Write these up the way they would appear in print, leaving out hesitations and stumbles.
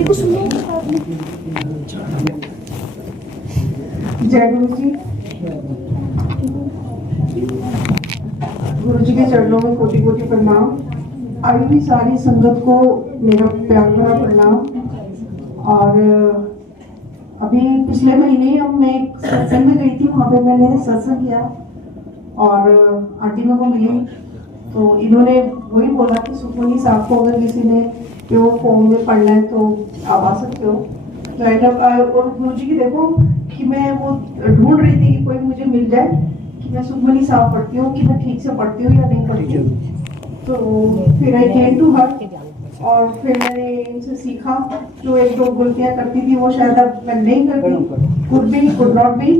जय गुरु जी। गुरु जी के चरणों में कोटि कोटि प्रणाम। आई हुई सारी संगत को मेरा प्यार भरा प्रणाम। और अभी पिछले महीने अब मैं एक सत्संग में गई थी, वहाँ पे मैंने सत्संग किया और आंटी मेरे को मिली तो इन्होंने वही बोला कि सुखमनी साहब को अगर किसी ने प्योर फॉर्म में पढ़ना है तो आप आ सकते हो। और गुरु जी की देखो कि मैं वो ढूंढ रही थी कि कोई मुझे मिल जाए कि मैं सुखमनी साहब पढ़ती हूँ कि मैं ठीक से पढ़ती हूँ या नहीं पढ़ती हूँ। तो फिर आई केम टू हर और फिर मैंने इनसे सीखा। जो एक दो गलतियाँ करती थी वो शायद अब मैं नहीं करती, could not be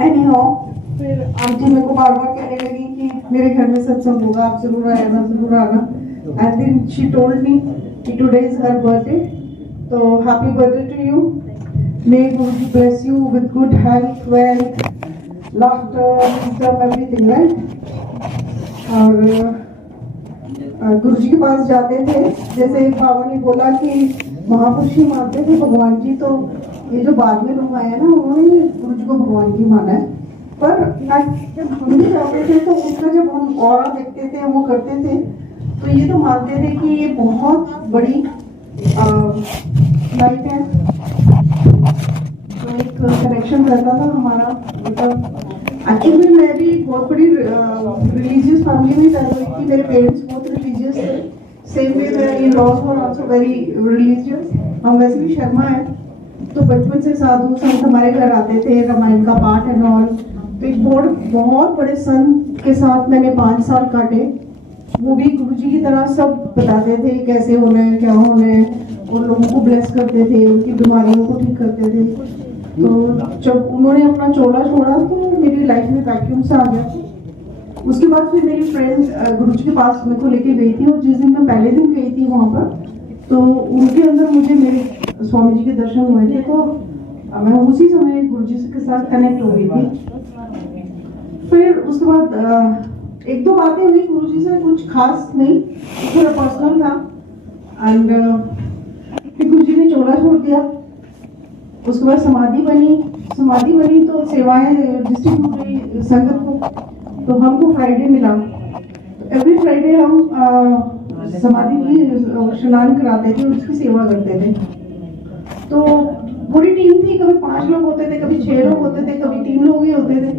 any how. फिर आंटी मेरे को बार बार कहने लगी कि मेरे घर में सत्संग होगा, आप जरूर आना जरूर आना। And then she told me कि टुडे इज हर बर्थडे, तो happy birthday to you. May God bless you with good health, wealth, laughter, wisdom, everything, right. और गुरु जी के पास जाते थे, जैसे बाबा ने बोला कि महापुरुष ही मानते थे भगवान जी, तो ये जो बाद में लोग आए हैं ना उन्होंने गुरु जी को भगवान जी माना है। पर जब हम भी जाते थे तो उसका जब हम और देखते थे वो करते थे तो ये तो मानते थे कि ये बहुत बड़ी लाइफ है। तो एक कनेक्शन रहता था हमारा। मतलब एक्चुअली मैं भी बहुत बड़ी रिलीजियस फैमिली में पैदा हुई थी। मेरे पेरेंट्स बहुत रिलीजियस थे, सेम वे मेरे in-laws were also very religious. हम वैसे भी शर्मा है, तो बचपन से साधु संत हमारे घर आते थे, रामायण का पाठ एंड ऑल। तो एक बहुत बड़े संत के साथ मैंने 5 साल काटे। वो भी गुरु जी की तरह सब बताते थे कैसे होना है, क्या होना है, और लोगों को ब्लेस करते थे, उनकी बीमारियों को ठीक करते थे। तो जब उन्होंने अपना चोला छोड़ा तो मेरी लाइफ में वैक्यूम से आ गया। उसके बाद फिर मेरी फ्रेंड गुरु जी के पास मेरे को लेके गई थी, और जिस दिन मैं पहले दिन गई थी वहाँ पर तो उनके अंदर मुझे मेरे स्वामी जी के दर्शन हुए थे। तो मैं उसी समय गुरु जी के साथ कनेक्ट हो गई थी। फिर उसके बाद एक दो बातें हुई गुरु जी से, कुछ खास नहीं, थोड़ा पर्सनल था। एंड फिर गुरु जी ने चोला छोड़ दिया। उसके बाद समाधि बनी तो सेवाएं डिस्ट्रीब्यूट हुई संगत को। तो हमको फ्राइडे मिला, तो एवरी फ्राइडे हम समाधि की स्नान कराते थे और उसकी सेवा करते थे। तो पूरी टीम थी, कभी 5 लोग होते थे, कभी 6 लोग होते थे, कभी 3 लोग ही होते थे।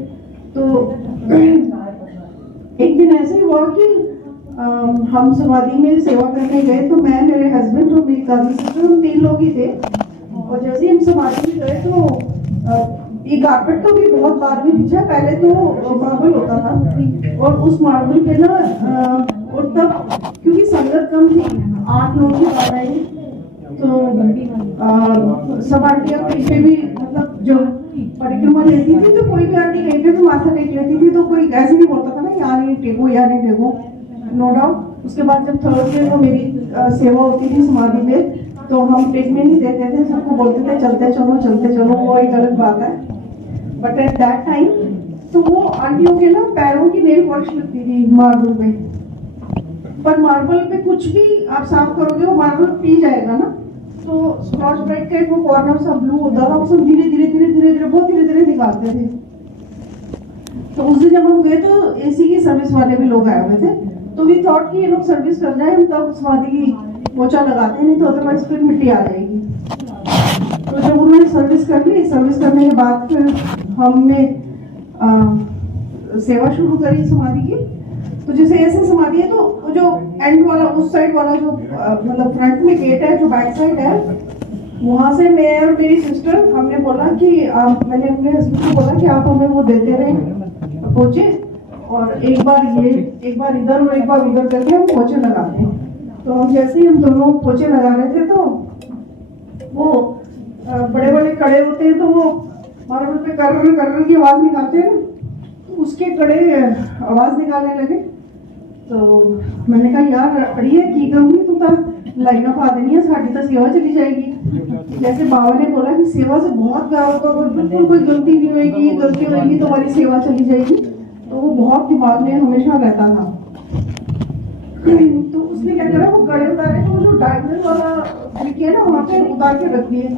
तो एक दिन ऐसे ही हुआ कि हम समाधि में सेवा करने गए। तो मैं, मेरे हस्बैंड और मेरी कजिन सिस्टर, हम 3 लोग ही थे। और जैसे ही हम समाधि में गए तो ये कारपेट तो भी बहुत बाद में बिछा, पहले तो मार्बल होता था। और उस मार्बल पे ना और तब क्योंकि संगत कम थी, 8-9 की बात आई, तो सब आंटियां कहीं पे भी मतलब जो परिक्रमा लेती थी तो कोई भी आंटी कहीं पे भी माथा टेक लेती थी, तो कोई ऐसे नहीं बोलता था ना यहाँ नहीं टेको यहाँ नहीं टेको, नो डाउट। उसके बाद जब थर्सडे को मेरी सेवा होती थी समाधि में, तो हम टेकने नहीं देते थे, सबको बोलते थे चलते चलो, वो एक गलत बात है। बट एट दैट टाइम तो वो आंटियों के ना पैरों की नेल पॉलिश लगती थी मार्बल पे। पर मार्बल पे कुछ भी आप साफ करोगे वो मार्बल पी जाएगा ना। तो स्कॉच ब्राइट का एक वो कॉर्नर सा ब्लू होता था, सब धीरे धीरे निकालते थे। तो उस दिन जब हम गए तो एसी की सर्विस वाले भी लोग आए हुए थे, तो वी थॉट कि ये लोग सर्विस कर रहे हैं, हम तब समाधि की पोछा लगाते हैं, नहीं तो अदरवाइज फिर मिट्टी आ जाएगी। तो जब उन्होंने सर्विस कर ली, सर्विस करने के बाद फिर हमने सेवा शुरू करी समाधि की। तो जैसे ऐसे समाधि है तो जो एंड वाला उस साइड वाला जो मतलब फ्रंट में गेट है, जो बैक साइड है, वहां से मैं और मेरी सिस्टर हमने बोला कि मैंने अपने हस्बैंड को बोला कि आप हमें वो देते रहे पोछे, और एक बार इधर और एक बार उधर करके हम पोछे लगाते हैं। तो हम जैसे ही हम दोनों पोछे लगा रहे थे तो वो बड़े बड़े कड़े होते हैं, तो वो मार्बल पे कर की आवाज निकालते हैं ना, तो उसके कड़े आवाज निकालने लगे। तो मैंने कहा यार अड़िए की करूंगी, तू तो लाइना पा देनी है, साड़ी तो सेवा चली जाएगी। जैसे बाबा ने बोला कि सेवा से बहुत प्यार होगा, और बिल्कुल कोई गलती नहीं होगी, गलती होगी तो हमारी सेवा चली जाएगी। तो वो बहुत दिमाग में हमेशा रहता था। तो उसने क्या करा, वो गड़े उतारे तो जो डायगनल वाला खिड़की है ना वहाँ पे उतार के रख दिए।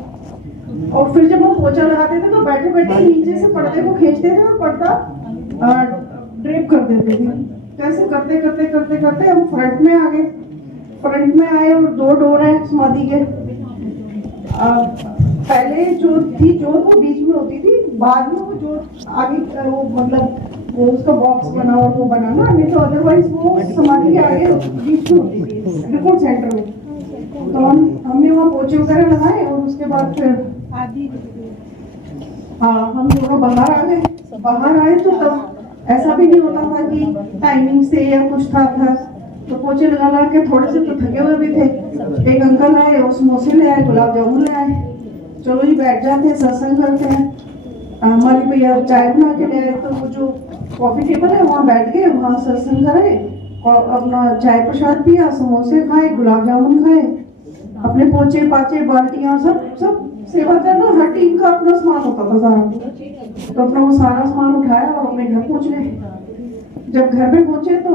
और फिर जब हम पोछा लगाते थे तो बैठे बैठे नीचे से पर्दे को खींचते थे और पर्दा ड्रेप कर देते थे। कैसे करते करते करते करते हम फ्रंट में आ गए। फ्रंट में आए और 2 डोर है समाधि के। पहले जो थी जोत वो बीच में होती थी, बाद में वो जोत आगे वो मतलब वो उसका बॉक्स बना और वो बना ना, नहीं तो अदरवाइज वो समाधि के आगे बीच में होती थी रिपोर्ट सेंटर में। तो हमने वहाँ पोछे वगैरह लगाए और उसके बाद फिर हम दोनों बाहर आ गए। बाहर आए तो तब ऐसा भी नहीं होता था कि टाइमिंग से या कुछ था तो पोछे लगा के थोड़े से तो थके हुए भी थे। एक अंकल आए, वो समोसे ले आए, गुलाब जामुन ले आए। चलो जी बैठ जाते हैं, सत्संग करते हैं। हमारी भैया चाय बना के ले आए, तो वो जो कॉफी टेबल है वहाँ बैठ गए, वहाँ सत्संग करे और अपना चाय प्रसाद पिया, समोसे खाए, गुलाब जामुन खाए, अपने पोछे पाचे बाल्टियाँ सब सब सेवा करना। हर टीम का अपना सामान होता था सारा, तो अपना वो सारा सामान उठाया और अपने घर पहुंच गए। जब घर पे पहुंचे तो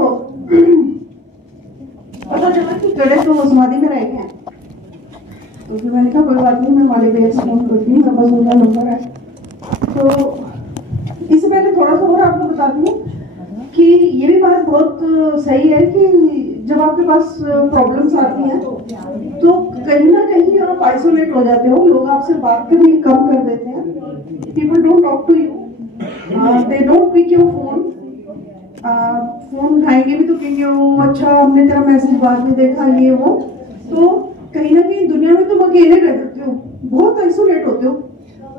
पता चला कि गड़े तो समाधि में रह गए हैं। तो फिर मैंने कहा कोई बात नहीं, मैं हमारे भैया से फोन करती हूँ, मेरे पास उनका नंबर है। तो इससे पहले थोड़ा सा और आपको बता दूँ कि ये भी बात बहुत सही है कि जब आपके पास प्रॉब्लम्स आती हैं तो कहीं ना कहीं आप आइसोलेट हो जाते हो, लोग आपसे बात करनी कम कर देते हैं। People don't talk to you, they don't pick your phone. Phone उठाएंगे भी तो कहेंगे वो अच्छा हमने तेरा मैसेज बाद में देखा, ये वो। तो कहीं ना कहीं दुनिया में तुम अकेले रह जाते हो, बहुत आइसोलेट होते हो,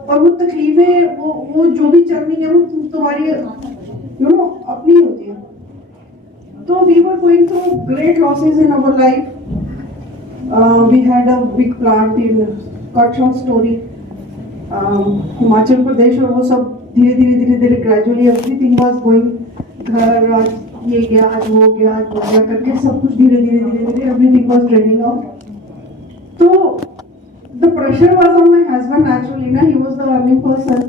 और वो तकलीफें वो जो भी चल रही है वो तुम्हारी अपनी होती है। तो we were going through great losses in our life. We had a big plant in Kachcham story, Himachal Pradesh, और वो सब धीरे धीरे धीरे धीरे ग्रेजुअली एवरीथिंग वाज गोइंग। घर आज ये गया, आज वो गया, आज वो गया करके सब कुछ धीरे धीरे धीरे धीरे एवरीथिंग वाज ट्रेंडिंग आउट। तो the pressure was on my husband actually ना, he was the earning person.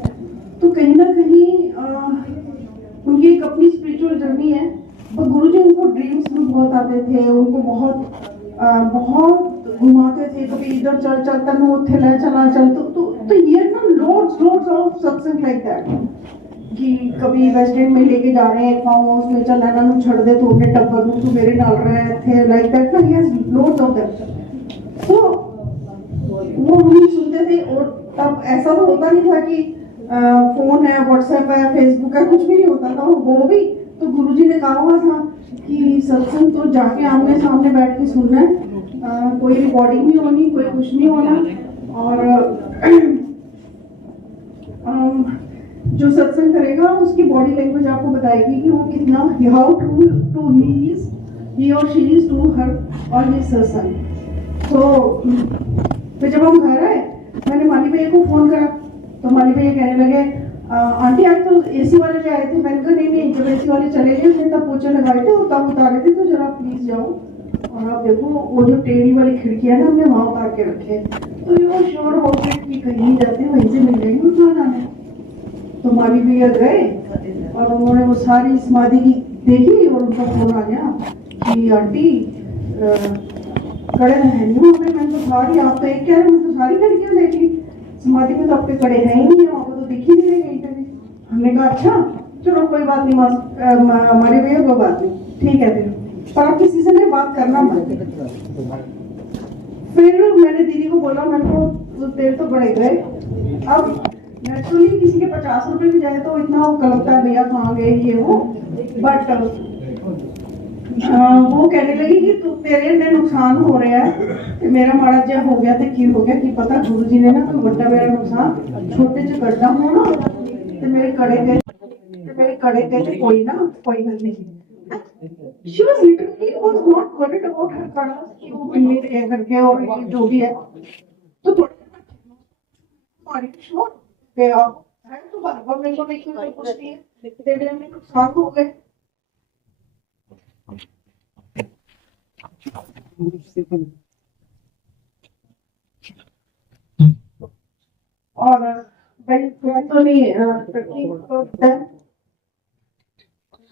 तो कहीं ना कहीं उनकी एक अपनी स्पिरिचुअल जर्नी है, और गुरुजी उनको ड्रीम्स में बहुत आते थे, उनको बहुत घुमाते थे, कभी इधर चल चल तन उठे ले चला चल। तो ये ना लोड्स ऑफ सत्संग लाइक दैट, कि कभी वेस्ट एंड में लेके जा रहे हैं, फार्म हाउस में चल ना नु छोड़ दे तो अपने टब्बर नु तो मेरे नाल रहे थे लाइक दैट ना, he has loads of that. तो वो हम सुनते थे, और तब ऐसा तो होता नहीं था कि फोन है, व्हाट्सएप है, फेसबुक है, कुछ भी नहीं होता था। वो भी तो गुरुजी ने कहा हुआ था कि सत्संग तो जाके आमने सामने बैठ के सुनना है, कोई रिकॉर्डिंग नहीं होनी, कोई कुछ नहीं होना। और जो सत्संग करेगा उसकी बॉडी लैंग्वेज आपको बताएगी कि वो कितना हाउ टू ही और शी इज टू हर और हिज सत्संग। तो फिर जब हम घर आए, मैंने माली भैया को फोन करा, तो माली भैया कहने लगे आंटी आज तो एसी वाले ले आए थे। मैंने कहा नहीं, जब एसी वाले चले गए थे तब पोछे लगाए थे और तब उतारे थे, तो जरा प्लीज जाओ और आप देखो वो जो टेढ़ी वाली खिड़की है ना, हमने वहां उतार के रखे। तो ये वो श्योर हो गए कि कहीं नहीं जाते, वहीं से मिल जाएंगे उतना जाने। तो माली भैया गए और उन्होंने वो सारी समाधि की देखी, और उनका फोन आ गया कि आंटी कड़े है नहीं वहाँ पे। मैंने तो सारी, आप तो एक कह रहे, मैं तो सारी खिड़कियां देख ली, समाधि में तो आपके कड़े हैं ही नहीं, वहाँ पे तो दिख ही नहीं रहे कहीं पे भी। हमने कहा अच्छा चलो कोई बात नहीं, हमारे भैया कोई बात नहीं, ठीक है फिर, पर आप किसी से नहीं बात करना मत। फिर मैंने दीदी को बोला, मैंने को तेल तो बड़े गए। अब नेचुरली किसी के 50 रुपए भी जाए तो इतना वो कलपता है, भैया कहाँ गए ये वो। बट वो कहने लगी कि तू तेरे ने नुकसान हो रहा है, मेरा माड़ा जहा हो गया तो की हो गया कि पता। गुरुजी ने ना कोई बड़ा मेरा नुकसान छोटे च गड्ढा हो ना, तो मेरे कड़े गए कोई ना, कोई गल नहीं। She was literally was not worried about her कड़ा कि वो बिल्ली रह करके और ये जो भी है। तो थोड़ा हमारी शॉट गया है, तो बार मेरे को नहीं कोई कुछ नहीं है, तेरे में नुकसान हो गए। और मैं तो नहीं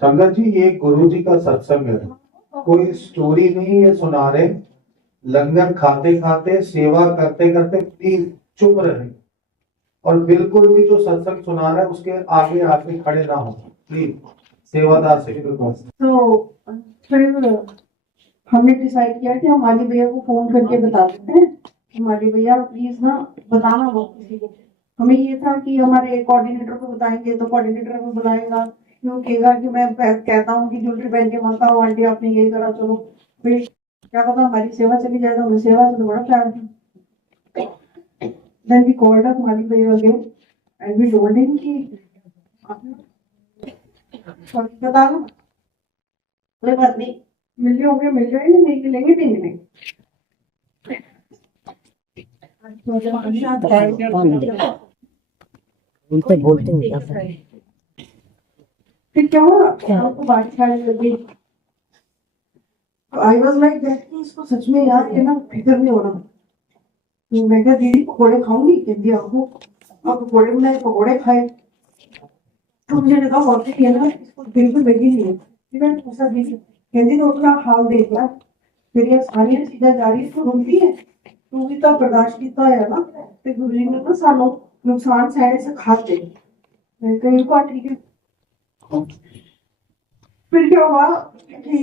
संगत जी, ये गुरु जी का सत्संग है, कोई स्टोरी नहीं ये सुना रहे, लंगर खाते खाते सेवा करते करते प्लीज चुप रहे और बिल्कुल भी जो सत्संग सुना रहा है उसके आगे आके खड़े ना हो प्लीज, सेवादार से रिक्वेस्ट। तो फिर हमने डिसाइड किया कि हम माली भैया को फोन करके बता देते हैं कि माली भैया प्लीज ना बताना वो किसी को। हमें ये था कि हमारे कोऑर्डिनेटर को बताएंगे तो कोऑर्डिनेटर को बुलाएगा, क्यों कहेगा कि मैं कहता हूँ कि ज्वेलरी पहन के मत आओ आंटी आपने ये करा, चलो फिर क्या पता हमारी सेवा चली जाए। तो हमें सेवा से तो बड़ा प्यार था। देन वी कॉल्ड अप माली भैया again and we told him कि बता दो कोई बात नहीं, मिल जाओगे मिल जाएंगे, नहीं मिलेंगे नहीं मिलेंगे। उनसे बोलते हो क्या सर? फिर क्या हुआ, आपको बात खाने लगी। आई वाज लाइक दैट कि इसको सच में यार ये ना फिक्र नहीं हो रहा। तो मैं क्या दीदी पकौड़े खाऊंगी, कहती आपको आप पकौड़े बनाए पकौड़े खाए। तो मुझे लगा वाकई ये ना इसको बिल्कुल लगी नहीं है। फिर मैंने पूछा दीदी, कहती तो अपना हाल देख ला, फिर ये सारी चीजें जा रही तो रुकती है, तू भी तो बर्दाश्त किया है ना, तो गुरु जी ने ना सानू नुकसान सहने से खाते। मैं कही को ठीक है। फिर क्या हुआ कि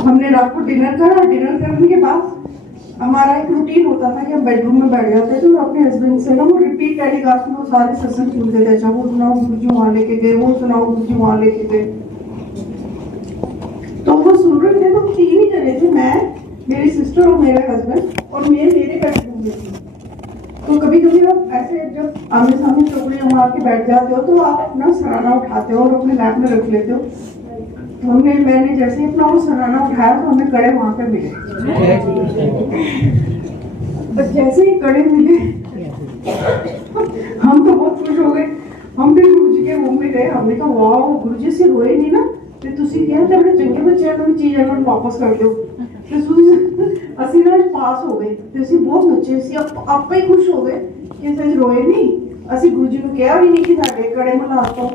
हमने रात को डिनर करा, डिनर करने के बाद हमारा एक रूटीन होता था कि हम बेडरूम में बैठ जाते थे और अपने हस्बैंड से ना वो रिपीट टेलीकास्ट में वो सारे सत्संग सुनते थे। अच्छा वो सुनाओ गुरुजी वहां लेके गए, वो सुनाओ गुरुजी वहां लेके गए। तो वो सुन रहे थे, तो तीन ही जने थे, मैं मेरी सिस्टर और मेरे हस्बैंड, और मेरे बेडरूम में थी। तो कभी कभी आप ऐसे जब आमने सामने चौकड़ियां मार के बैठ जाते हो तो आप अपना सराहना उठाते हो और अपने लैप में रख लेते हो। तो मैंने जैसे अपना वो सराहना उठाया तो हमें कड़े वहां पे मिले। बस जैसे ही कड़े मिले हम तो बहुत खुश हो गए। हम भी गुरुजी के रूम में गए, हमने कहा वाह गुरुजी से रोए नहीं ना, ਤੇ ਤੁਸੀਂ ਕਿਹਾ ਤੇ ਆਪਣੇ ਚੰਗੇ ਬੱਚਿਆਂ ਨੂੰ ਚੀਜ਼ ਇਹਨਾਂ ਨੂੰ ਵਾਪਸ ਕਰ ਦਿਓ। ਤੇ ਅਸੀਂ ਨਾ ਪਾਸ ਹੋ ਗਏ ਤੇ ਅਸੀਂ ਬਹੁਤ ਨੱਚੇ ਸੀ, ਆਪੇ ਹੀ ਖੁਸ਼ ਹੋ ਗਏ ਕਿ ਅਸੀਂ ਰੋਏ ਨਹੀਂ। ਅਸੀਂ ਗੁਰੂ ਜੀ ਨੂੰ ਕਿਹਾ भी नहीं कि ਸਾਡੇ कड़े मना दो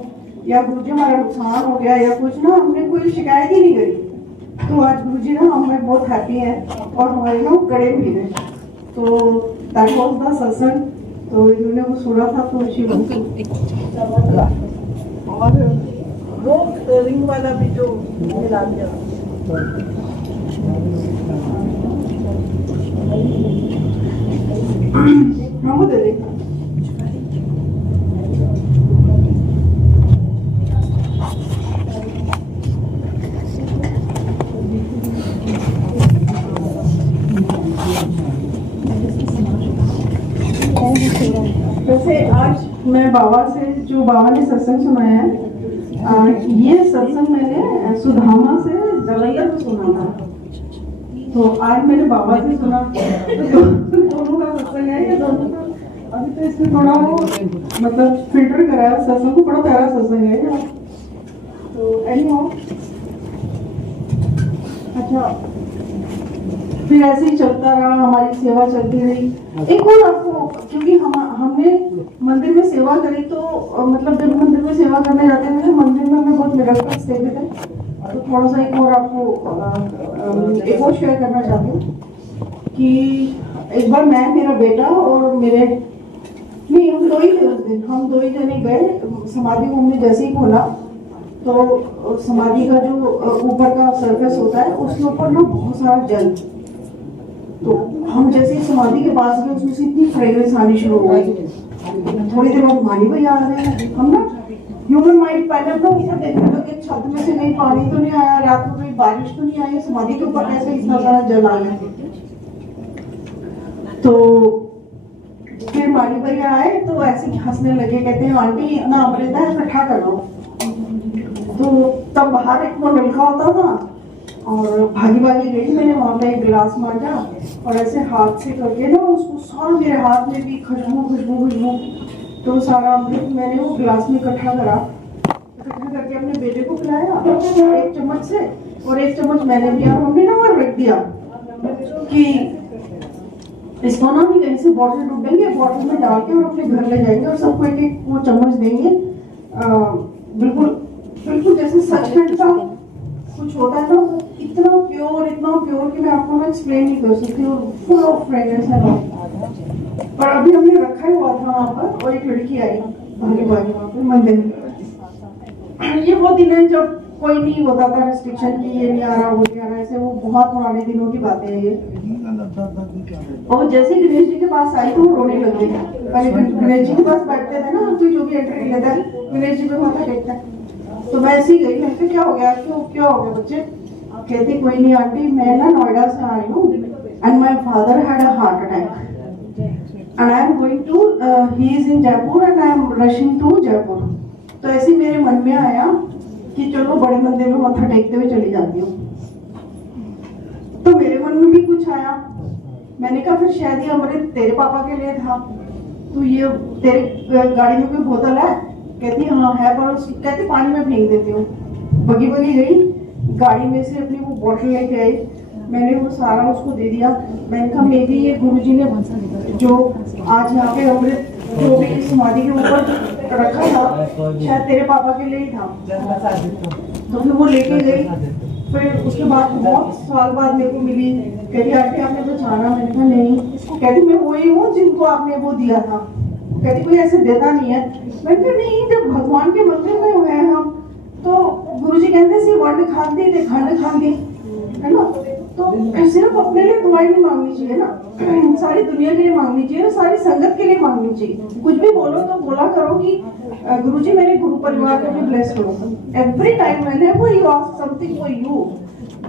या गुरु जी हमारा नुकसान हो गया या कुछ ना, हमने कोई शिकायत ही नहीं करी। तो आज गुरु जी ना हमें बहुत हैप्पी है और हमारे ना कड़े मिले। तो दैट वाज द सत्संग। तो इन्होंने वो सुना था तो और वो रिंग वाला भी जो मिला दिया हाँ वो दे दे। वैसे आज मैं बाबा से जो बाबा ने सत्संग सुनाया है, ये सत्संग मैंने सुधामा से जलंधर में सुना था। तो आज मैंने बाबा से सुना तो दोनों का सत्संग है ये दोनों का। अभी तो इसमें थोड़ा वो मतलब फिल्टर कराया सत्संग को, बड़ा प्यारा सत्संग है ये। तो एनीहाउ अच्छा फिर ऐसे ही चलता रहा, हमारी सेवा चलती रही। एक और आपको, क्योंकि हमने मंदिर में सेवा करी तो मतलब जब मंदिर में सेवा करने जाते थे तो मंदिर में हमें बहुत मिराकल्स देखते थे। तो थोड़ा सा एक और आपको एक और शेयर करना चाहती हूँ कि एक बार मैं, मेरा बेटा और मेरे नहीं हम दो ही थे उस दिन, हम दो ही जने गए समाधि को। हमने जैसे ही खोला तो समाधि का जो ऊपर का सरफेस होता है उसके ऊपर ना बहुत सारा जल। तो हम जैसे ही समाधि के पास गए उसमें से इतनी फ्रेग्रेंस आनी शुरू हो गई। थोड़ी देर बाद माली भैया आ रहे हैं। हम ना ह्यूमन माइंड पहले अपना ऊपर देखने लगे, छत में से नहीं पानी तो नहीं आया, रात में कोई बारिश तो नहीं आई, समाधि के ऊपर कैसे इतना सारा जल आ गया। तो फिर माली भैया आए तो ऐसे ही हंसने लगे, कहते हैं आंटी इतना अमृत है इकट्ठा कर लो। तो तब बाहर एक वो नलका होता था और भागी भागी गई, मैंने वहां पे एक गिलास मांगा और ऐसे हाथ से करके ना उसको सारा मेरे हाथ में भी खुशबू खुशबू खुशबू, तो सारा अमृत मैंने वो गिलास में इकट्ठा करा, इकट्ठा करके अपने बेटे को पिलाया एक चम्मच से और एक चम्मच मैंने दिया। हमने ना वहाँ रख दिया कि इसको ना भी कहीं से बॉटल ढूंढेंगे, बॉटल में डाल के और अपने घर ले जाएंगे और सबको एक एक वो चम्मच देंगे। बिल्कुल बिल्कुल जैसे सचखंड का कुछ होता है ना, इतना प्योर कि मैं आपको ना एक्सप्लेन नहीं कर सकती, और फुल ऑफ फ्रेग्रेंस है ना। पर अभी हमने रखा ही हुआ था वहाँ पर, और एक लड़की आई भागी भागी वहाँ पे मंदिर में। ये वो दिन है जब कोई नहीं होता था रेस्ट्रिक्शन की, ये नहीं आ रहा वो नहीं आ रहा, ऐसे वो बहुत पुराने दिनों की बातें हैं ये। और जैसे गणेश जी के पास आई तो वो रोने लग गई। पहले गणेश जी के पास बैठते थे ना, कोई जो भी एंट्री लेता है गणेश जी पे माथा टेकता है। तो मैं ऐसी गई, मैं क्या हो गया, क्या हो गया बच्चे? कहती कोई नहीं आंटी, मैं ना नोएडा से आ रही हूँ and my father had a heart attack and I am going to, he is in Jaipur and I am rushing to Jaipur. तो ऐसे मेरे मन में आया कि चलो बड़े मंदिर में माथा टेकते हुए चली जाती हूँ। तो मेरे मन में भी कुछ आया, मैंने कहा फिर शायद ये अमृत तेरे पापा के लिए था, तो ये तेरे गाड़ी में कोई बोतल है? कहती हाँ है, पर उसकी कहती पानी में फेंक देती हूँ। बगी गई गाड़ी में से अपनी वो बोतल लेके आई, मैंने वो सारा उसको दे दिया। मैंने कहा मे भी ये गुरुजी ने जो आज यहाँ पे अमृत जो भी समाधि के ऊपर रखा था शायद तेरे पापा के लिए ही था। तो फिर वो लेके गई। फिर उसके बाद बहुत साल बाद मेरे को मिली, कहती आंटी आपने पहचाना? मैंने कहा नहीं। कहती मैं वही हूँ जिनको आपने वो दिया था। कहती कोई ऐसे देता नहीं है। मैंने कहा नहीं, जब भगवान के मंदिर में है हम, तो गुरुजी कहते सी वर्ण खाती थे खंड खाती, है ना? तो सिर्फ अपने लिए दवाई नहीं मांगनी चाहिए ना, सारी दुनिया के लिए मांगनी चाहिए, सारी संगत के लिए मांगनी चाहिए। कुछ भी बोलो तो बोला करो कि गुरुजी मेरे गुरु परिवार को भी ब्लेस करो। एवरी टाइम मैंने वो you ask something for you,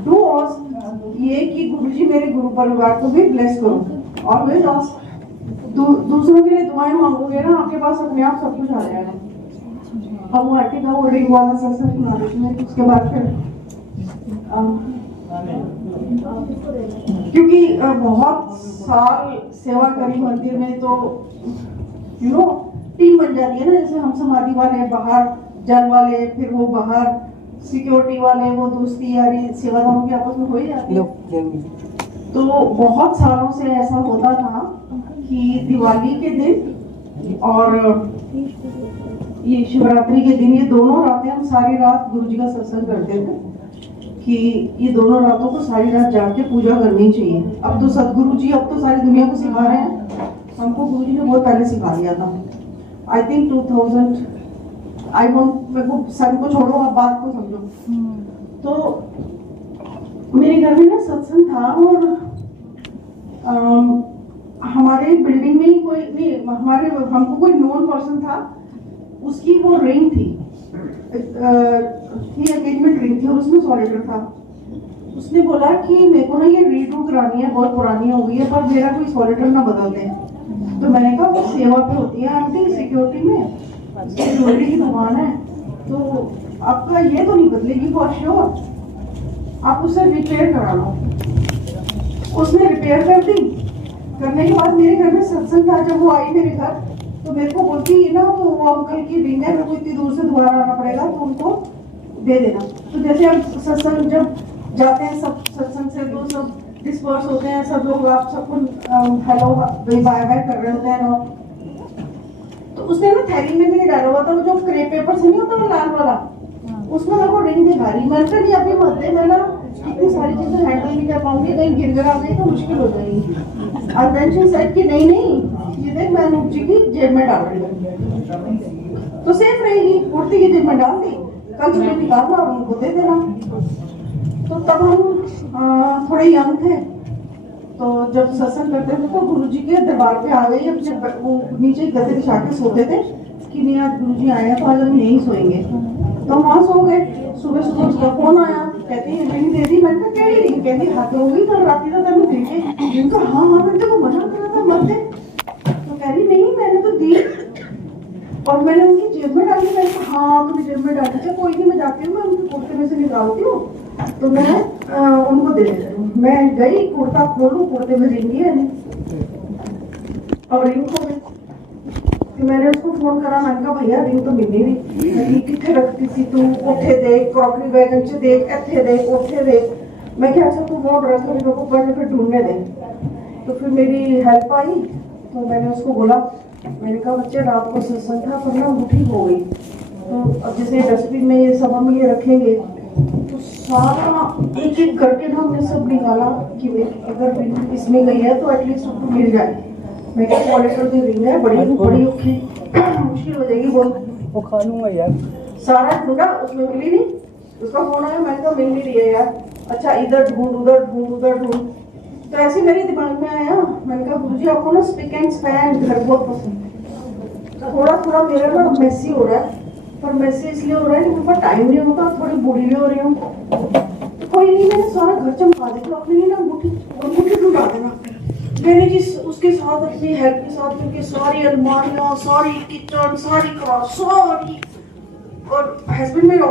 do ask ये कि गुरुजी मेरे गुरु परिवार को भी ब्लेस करो। ऑलवेज आस्क, दूसरों के लिए दुआएं मांगोगे ना, आपके पास अपने आप सब कुछ आ जाएगा। अब वो आंटी का वो रिंग वाला सत्संग सुना देती हूँ, उसके बाद फिर क्योंकि बहुत साल सेवा करी मंदिर में, तो यू नो टीम बन जाती है ना। जैसे हम समाधि वाले बाहर, जल वाले फिर वो बाहर, सिक्योरिटी वाले वो दोस्ती यारी सेवादारों की आपस में हो ही जाती है। तो बहुत सालों से ऐसा होता था कि दिवाली के दिन और ये शिवरात्रि के दिन, ये दोनों रातें हम सारी रात गुरुजी का सत्संग करते थे कि ये दोनों रातों को सारी रात जाग के पूजा करनी चाहिए। अब तो सदगुरु जी अब तो सारी दुनिया को सिखा रहे हैं, हमको गुरु जी ने बहुत पहले सिखा दिया था। आई थिंक 2000, आई डोंट, मेरे को सन को छोड़ो, आप बात को समझो। तो मेरे घर में ना सत्संग था, और हमारे बिल्डिंग में ही कोई नहीं, हमारे हमको कोई नोन पर्सन था, उसकी वो रिंग थी, एंगेजमेंट रिंग थी, और उसमें सॉलिटर था। उसने बोला कि मेरे को ना ये रीडू करानी है, बहुत पुरानी हो गई है, पर मेरा कोई सॉलिटर ना बदल दे। तो मैंने कहा वो सेवा पे होती है आंटी, सिक्योरिटी में ज्वेलरी की दुकान है, तो आपका ये तो नहीं बदलेगी फॉर श्योर, आप उससे रिपेयर करा लो। उसने रिपेयर कर दी। करने के बाद मेरे घर में सत्संग था, जब वो आई मेरे घर तो मेरे को बोलती ना, तो वो अंकल की रिंग है, मेरे को इतनी दूर से दोबारा आना पड़ेगा, तो उनको दे देना। तो जैसे हम सत्संग जब जाते हैं, सब सत्संग से तो सब डिस्पर्स होते हैं, सब लोग आप सबको हेलो बाय बाय कर रहे होते हैं ना। तो उसने ना थैली में भी नहीं डाला हुआ था, वो जो क्रेप पेपर से नहीं होता वो लाल वाला, उसमें मेरे को रिंग दिखा रही। मैंने कहा नहीं, अभी मत दे, मैं ना इतनी सारी चीजें हैंडल नहीं कर पाऊंगी, कहीं गिर गिरा गई तो मुश्किल हो जाएगी। और बेंचन सेट कि नहीं ये देख मैं अनूप जी की जेब में डाल रही हूँ, तो सेफ रहेगी। कुर्ती की जेब में डाल दी, कल सुबह निकालना और उनको दे देना। तो तब हम थोड़े यंग थे, तो जब सत्संग करते थे तो गुरुजी के दरबार पे आ गई। अब जब वो नीचे गद्दे बिछा के सोते थे कि नहीं आज गुरुजी आए हैं तो आज हम यहीं सोएंगे, तो हम वहाँ सो गए। सुबह सुबह उसका फोन आया, कहती रिंग दे दी। मैंने कहा क्या रिंग? कहती हाथ हो गई, कल रात का तेन दे के। इनका हाँ मैंने तो मना करा था मत दे। तो कह रही नहीं मैंने तो दी, और मैंने उनकी जेब में डाली। मैंने कहा हाँ तुमने जेब में डाली, कोई नहीं मैं जाती हूँ, मैं उनके कुर्ते में से निकालती हूँ, तो मैं उनको दे देती हूँ। मैं गई, कुर्ता खोलूं, कुर्ते में रिंग है और रिंग खो गई। फिर मैंने उसको फोन करा, मैंने कहा भैया रिंग तो मिल नहीं रही, कितने रखती थी तू, उठे देख, क्रॉकरी बैग च देख, एथे देख, उठे देख। मैं क्या अच्छा तू मोड़ रख मेरे को पढ़ने फिर ढूंढने दे। तो फिर मेरी हेल्प आई, तो मैंने उसको बोला, मैंने कहा बच्चे रात को सत्संग था पर ना अंगूठी हो गई, तो अब जैसे डस्टबिन में ये सब हम ये रखेंगे तो सारा एक एक करके ना हमने सब निकाला कि अगर रिंग इसमें गई है तो एटलीस्ट उसको मिल जाए। मैं क्या क्वालिटी की रिंग है, बड़ी बड़ी औखी मुश्किल हो जाएगी बहुत। वो खा लूंगा यार। सारा ढूंढा, उसमें मिली नहीं। उसका फोन आया, मैंने कहा मिल नहीं रही है यार। अच्छा इधर ढूंढ उधर ढूंढ उधर ढूंढ, तो ऐसे मेरे दिमाग में आया, मैंने कहा गुरुजी आपको ना स्पिक एंड स्पैन घर बहुत पसंद है। थोड़ा थोड़ा मेरा ना मेसी हो रहा है, पर मेसी इसलिए हो रहा है कि मेरे पास टाइम नहीं होता, थोड़ी बूढ़ी भी हो रही हूँ। तो कोई नहीं, मैंने सारा घर चमका दिया, तो अपनी ना मुट्ठी ढूंढा देना। मैंने जिस उसके साथ अपनी हेल्प के साथ करके सारी अलमारियां, सारी किचन, सारी क्रॉस, सारी, और हस्बैंड मेरे